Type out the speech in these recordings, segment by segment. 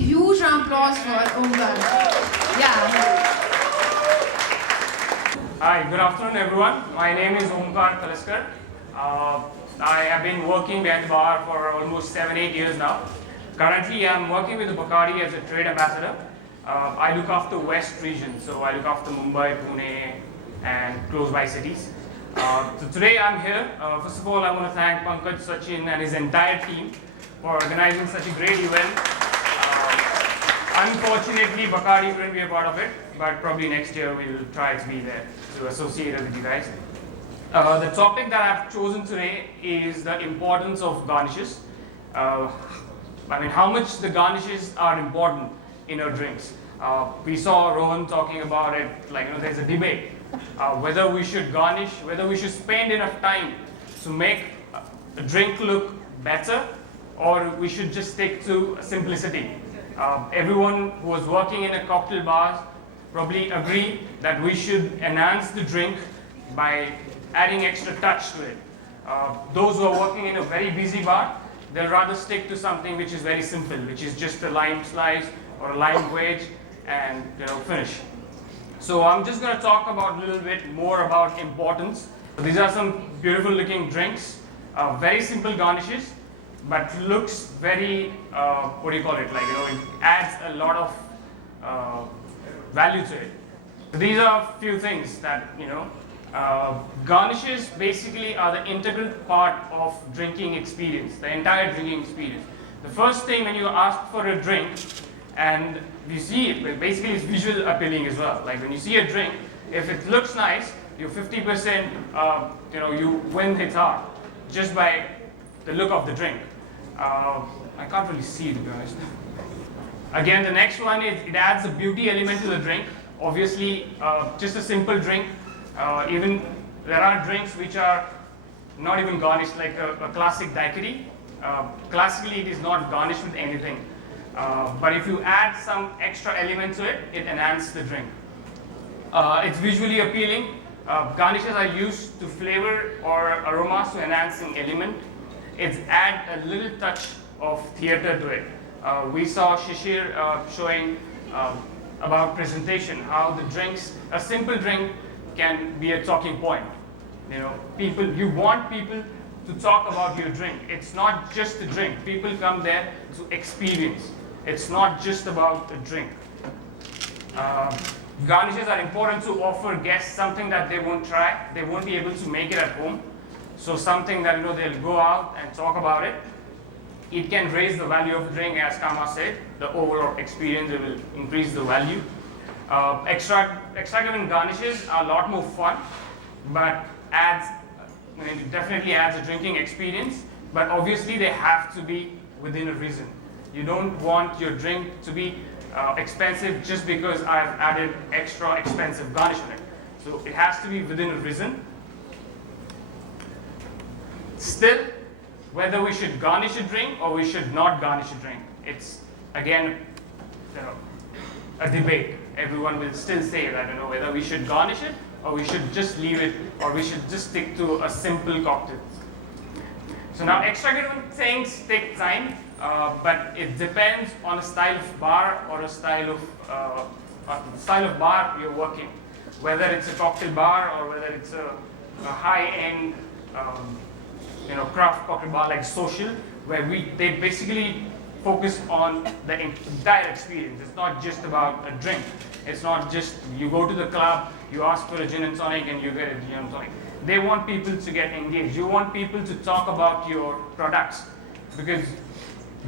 huge round of applause for Omkar. Yeah. Hi, good afternoon everyone. My name is Omkar Kalaskar. I have been working behind the bar for almost 7-8 years now. Currently, I'm working with the Bacardi as a trade ambassador. I look after West region, so I look after Mumbai, Pune, and close by cities. So today I'm here. First of all, I want to thank Pankaj, Sachin, and his entire team for organizing such a great event. Unfortunately, Bacardi couldn't be a part of it, but probably next year we'll try to be there to associate it with you guys. The topic that I've chosen today is the importance of garnishes. How much the garnishes are important in our drinks. We saw Rohan talking about it, there's a debate whether we should garnish, whether we should spend enough time to make a drink look better, or we should just stick to simplicity. Everyone who was working in a cocktail bar probably agree that we should enhance the drink by adding extra touch to it. Those who are working in a very busy bar, they'll rather stick to something which is very simple, which is just a lime slice or a lime wedge and finish. So I'm just going to talk about a little bit more about importance. So these are some beautiful looking drinks, very simple garnishes, but looks very, it adds a lot of value to it. So these are a few things that, garnishes basically are the integral part of drinking experience, the entire drinking experience. The first thing when you ask for a drink and you see it, basically it's visual appealing as well. Like when you see a drink, if it looks nice, you're 50%, you win the tar just by the look of the drink. I can't really see it, to be honest. Again, the next one is it adds a beauty element to the drink. Obviously, just a simple drink. Even there are drinks which are not even garnished, like a classic daiquiri. Classically, it is not garnished with anything. But if you add some extra element to it, it enhances the drink. It's visually appealing. Garnishes are used to flavor or aromas to enhance an element. It's add a little touch of theater to it. We saw Shishir showing about presentation, how the drinks, a simple drink can be a talking point. You want people to talk about your drink. It's not just a drink. People come there to experience. It's not just about a drink. Garnishes are important to offer guests something that they won't try. They won't be able to make it at home. So something that they'll go out and talk about it. It can raise the value of the drink, as Kama said. The overall experience, it will increase the value. Extra given garnishes are a lot more fun, but it definitely adds a drinking experience. But obviously, they have to be within a reason. You don't want your drink to be expensive just because I've added extra expensive garnish on it. So it has to be within a reason. Still, whether we should garnish a drink or we should not garnish a drink, it's again a debate. Everyone will still say that whether we should garnish it or we should just leave it or we should just stick to a simple cocktail. So now extra given things take time, but it depends on a style of bar or a style of bar you're working. Whether it's a cocktail bar or whether it's a high-end craft cocktail bar like Social, where they basically focus on the entire experience. It's not just about a drink. It's not just you go to the club, you ask for a gin and tonic and you get a gin and tonic. They want people to get engaged. You want people to talk about your products, because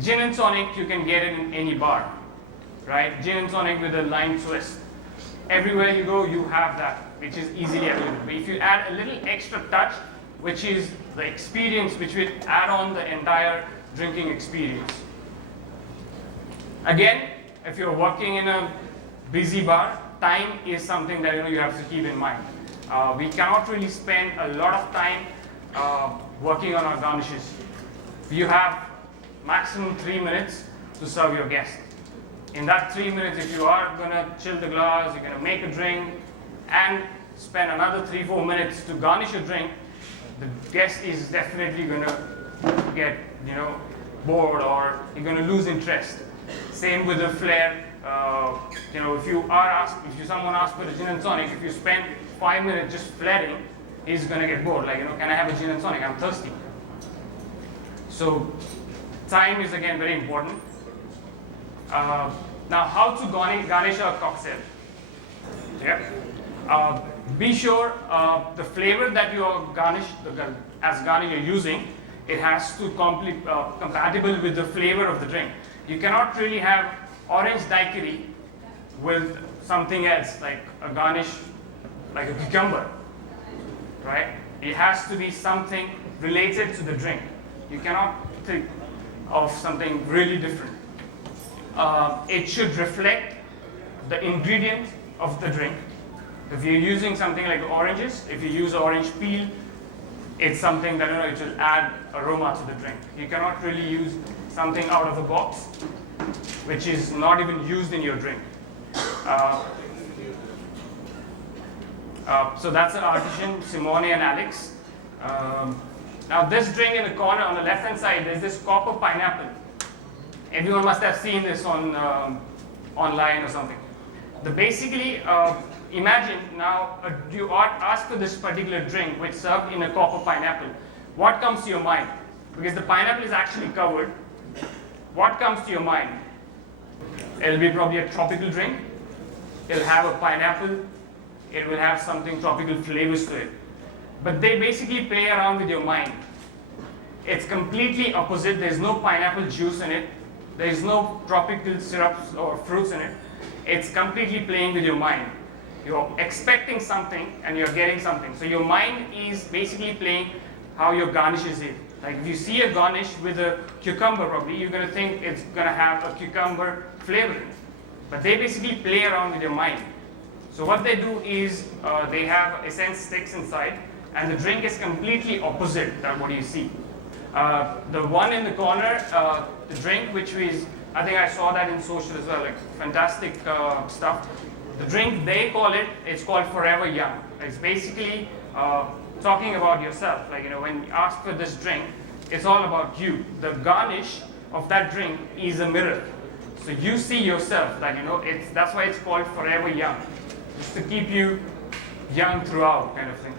gin and tonic you can get it in any bar, right? Gin and tonic with a lime twist. Everywhere you go, you have that, which is easily available. But if you add a little extra touch, which is the experience, which will add on the entire drinking experience. Again, if you're working in a busy bar, time is something that you have to keep in mind. We cannot really spend a lot of time working on our garnishes. You have maximum 3 minutes to serve your guest. In that 3 minutes, if you are going to chill the glass, you're going to make a drink, and spend another 3-4 minutes to garnish your drink, the guest is definitely going to get bored, or you're going to lose interest. Same with the Flair. If someone asks for a gin and tonic, if you spend 5 minutes just flaring, he's gonna get bored. Like, can I have a gin and tonic? I'm thirsty. So time is again very important. Now, how to garnish a cocktail? Yeah. Be sure the flavor that you are garnish you're using, it has to compatible with the flavor of the drink. You cannot really have orange daiquiri with something else like a garnish, like a cucumber, right? It has to be something related to the drink. You cannot think of something really different. It should reflect the ingredient of the drink. If you're using something like oranges, if you use orange peel, it's something that it will add aroma to the drink. You cannot really use something out of the box, which is not even used in your drink. So that's the artisan, Simone and Alex. Now this drink in the corner on the left hand side, there's this copper pineapple. Everyone must have seen this on online or something. Imagine now you ask for this particular drink which served in a copper pineapple. What comes to your mind? Because the pineapple is actually covered. What comes to your mind? It'll be probably a tropical drink. It'll have a pineapple. It will have something tropical flavors to it. But they basically play around with your mind. It's completely opposite. There's no pineapple juice in it. There's no tropical syrups or fruits in it. It's completely playing with your mind. You're expecting something and you're getting something. So your mind is basically playing how your garnish is it. Like if you see a garnish with a cucumber probably, you're going to think it's going to have a cucumber flavor in it. But they basically play around with your mind. So what they do is they have essence sticks inside and the drink is completely opposite than what you see. The one in the corner, the drink which is, I think I saw that in social as well, like fantastic stuff. The drink, they call it, it's called Forever Young. It's basically talking about yourself. Like, when you ask for this drink, it's all about you. The garnish of that drink is a mirror. So you see yourself, like, that's why it's called Forever Young. Just to keep you young throughout, kind of thing.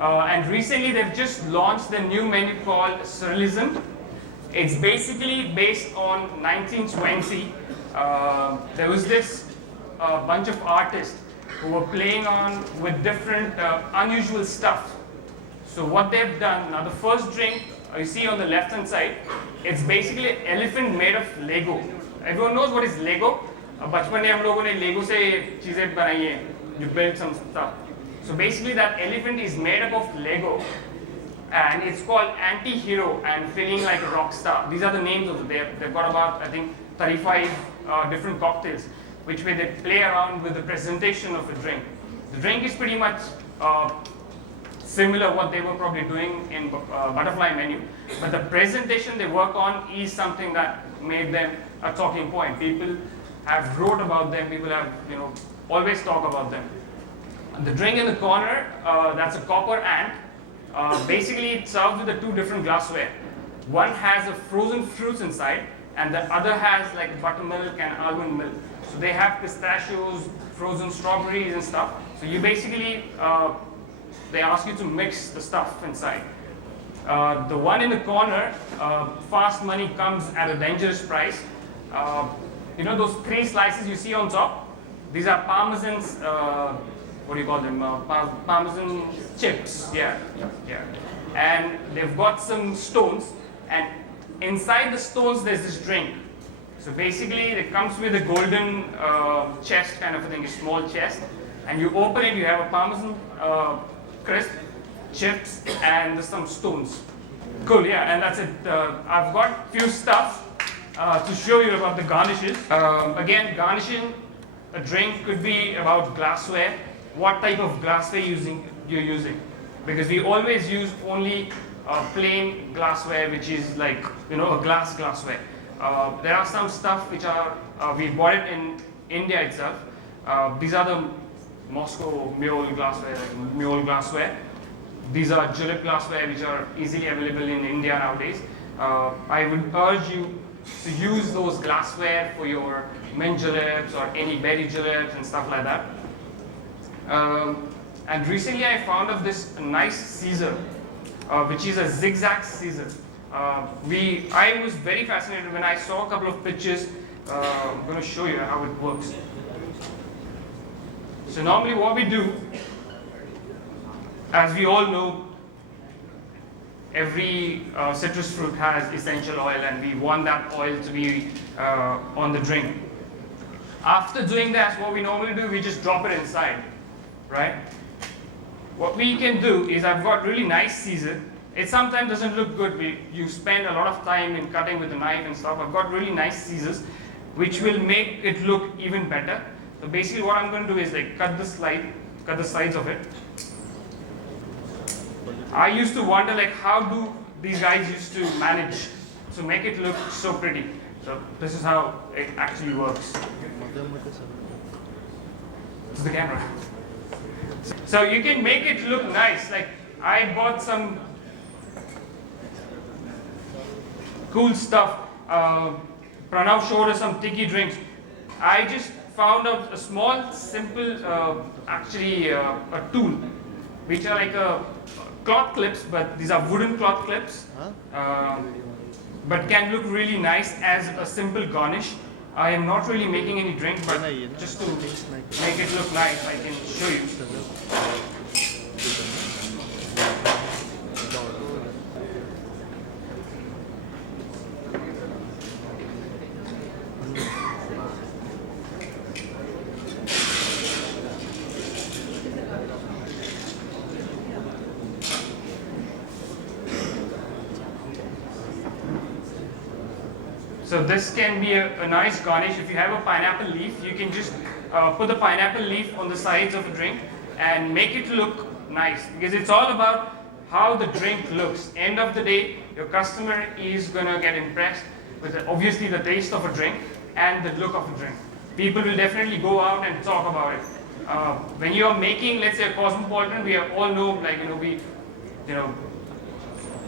And recently they've just launched the new menu called Surrealism. It's basically based on 1920. There was this bunch of artists who were playing on with different unusual stuff. So what they've done, now the first drink you see on the left hand side, it's basically an elephant made of Lego. Everyone knows what is Lego. बचपन में हम लोगों ने Lego से चीजें बनाई हैं. You build some stuff. So basically that elephant is made up of Lego and it's called Anti-Hero and Feeling Like a Rock Star. These are the names of it. They've got about, I think, 35 different cocktails, which way they play around with the presentation of a drink. The drink is pretty much similar what they were probably doing in Butterfly Menu, but the presentation they work on is something that made them a talking point. People have wrote about them, people have always talk about them. The drink in the corner, that's a copper ant. Basically it's served with the two different glassware. One has a frozen fruits inside and the other has like buttermilk and almond milk. So they have pistachios, frozen strawberries and stuff. So you basically, they ask you to mix the stuff inside. The one in the corner, fast money comes at a dangerous price. Those 3 slices you see on top? These are Parmesan's, what do you call them? Parmesan chips, yeah. And they've got some stones, and inside the stones there's this drink. So basically it comes with a golden chest kind of a thing, a small chest, and you open it, you have a Parmesan crisp, chips, and some stones. Cool, yeah, and that's it. I've got few stuff to show you about the garnishes. Again, garnishing a drink could be about glassware. What type of glassware you're using? Because we always use only plain glassware, which is like a glassware. There are some stuff which are we bought it in India itself. These are the Moscow Mule glassware. These are julep glassware which are easily available in India nowadays. I would urge you to use those glassware for your mint juleps or any berry juleps and stuff like that. And recently I found out this nice Caesar, which is a zigzag Caesar. I was very fascinated when I saw a couple of pictures. I'm going to show you how it works. So normally what we do, as we all know, every citrus fruit has essential oil and we want that oil to be on the drink. After doing that, what we normally do, we just drop it inside, right? What we can do is, I've got really nice Caesar. It sometimes doesn't look good. You spend a lot of time in cutting with the knife and stuff. I've got really nice Caesars, which will make it look even better. So basically what I'm going to do is like cut the sides of it. I used to wonder like how do these guys used to manage to make it look so pretty. So this is how it actually works. This is the camera. So you can make it look nice. Like I bought some cool stuff. Pranav showed us some tiki drinks. I just found out a small, simple, a tool, which are like cloth clips, but these are wooden cloth clips, but can look really nice as a simple garnish. I am not really making any drink, but just to make it look nice, I can show you. So this can be a nice garnish. If you have a pineapple leaf, you can just put the pineapple leaf on the sides of a drink and make it look nice. Because it's all about how the drink looks. End of the day, your customer is going to get impressed with obviously the taste of a drink and the look of a drink. People will definitely go out and talk about it. When you are making, let's say, a cosmopolitan, we all know, like, we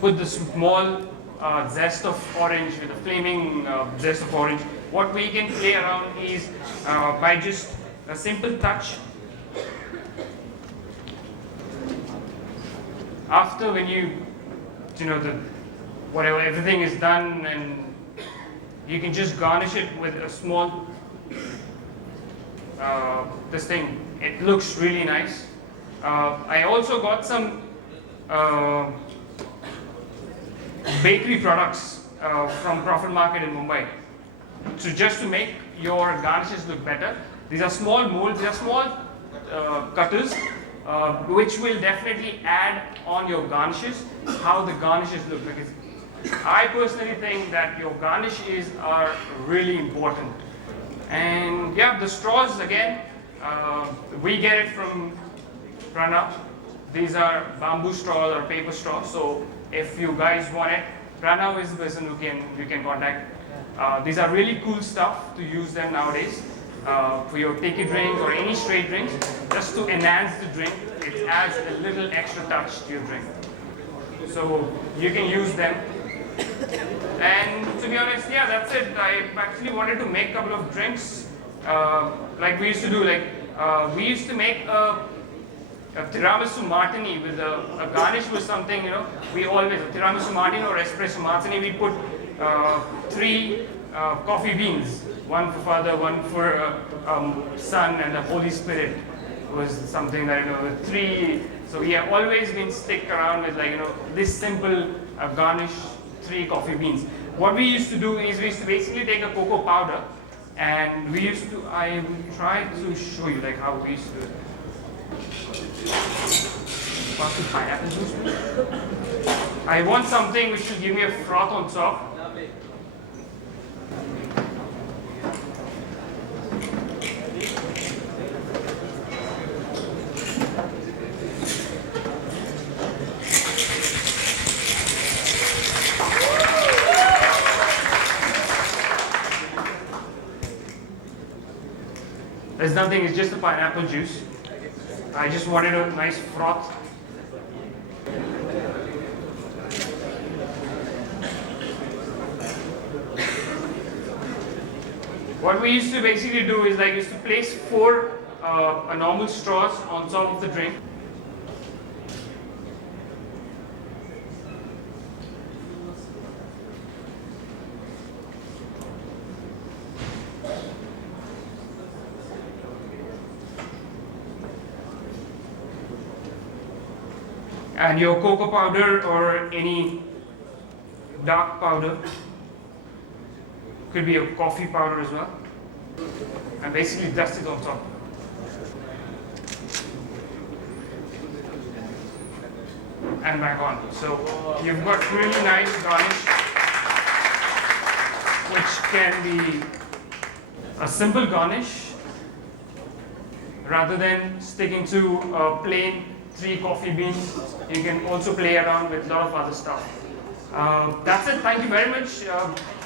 put the small zest of orange with a flaming zest of orange. What we can play around is by just a simple touch. After when whatever everything is done, and you can just garnish it with a small this thing. It looks really nice. I also got some bakery products from Profit Market in Mumbai. So just to make your garnishes look better, these are small molds, these are small cutters, which will definitely add on your garnishes, how the garnishes look. Because I personally think that your garnishes are really important. And yeah, the straws again, we get it from Pranav. These are bamboo straws or paper straws. So if you guys want it, Pranav is the person who you can contact. These are really cool stuff to use them nowadays for your tiki drinks or any straight drinks. Just to enhance the drink, it adds a little extra touch to your drink. So you can use them. And to be honest, yeah, that's it. I actually wanted to make a couple of drinks like we used to do. We used to make a tiramisu martini with a garnish with something, we always, a tiramisu martini or espresso martini, we put 3 coffee beans, one for Father, one for Son, and the Holy Spirit was something that, with 3. So we have always been stick around with this simple garnish, 3 coffee beans. What we used to do is we used to basically take a cocoa powder, and I will try to show you how we used to do it. Pineapple juice. I want something which will give me a froth on top. There's nothing, it's just the pineapple juice. I just wanted a nice froth. what we used to basically do is like used to place four normal straws on top of the drink. And your cocoa powder or any dark powder, could be a coffee powder as well, and basically dust it on top. And back on. So you've got really nice garnish, which can be a simple garnish rather than sticking to a plain 3 coffee beans. You can also play around with a lot of other stuff. That's it. Thank you very much,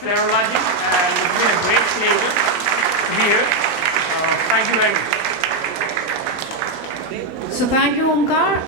Flairology, and it's been a great pleasure to be here. Thank you very much. So thank you, Omkar.